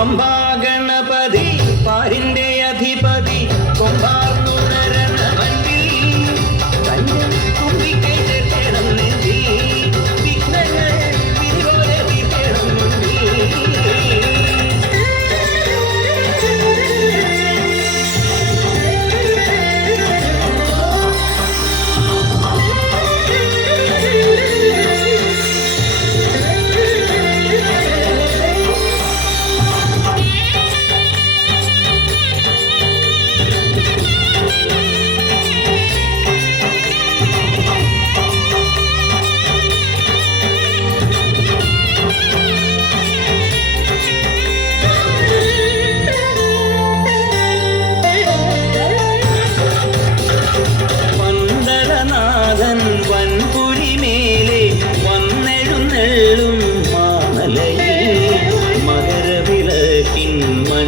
പമ്പാ ഗണപതി പാരിന്റെ അധിപതി കൊമ്പാർന്നുണരണ മണ്ണിൽ തന്റെ തുമ്പിക്കൈ ചേർക്കണം നെഞ്ചി വിഘ്നങ്ങൾ വിരിപോലെ തീർക്കണം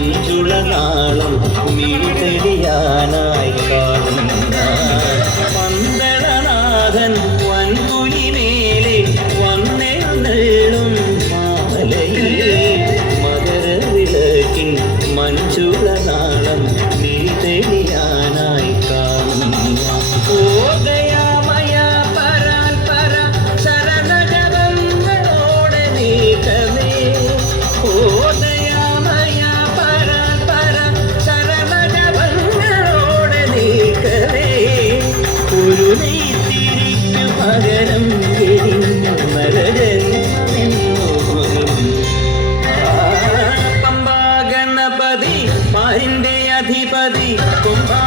മഞ്ജുളനാളം മിഴിതെളിയാനായി കാണുന്ന പന്തളനാഥൻ വൻപുലിമേലെ വന്നെഴുന്നള്ളും മാമലയിൽ മകരവിളക്കിൻ മഞ്ജുളനാളം മിഴിതെളിയാനായി കാണുന്ന ഓദയാമയ പരാൽ പര ശരണജപങ്ങളോടെ നീക്കമേ ഓദയ ഒരു നെയ്ത്തിരിക്കു പകരം എരിഞ്ഞു നരകെന്നോ പമ്പാ ഗണപതി പാരിന്റെ അധിപതി കുംഭാ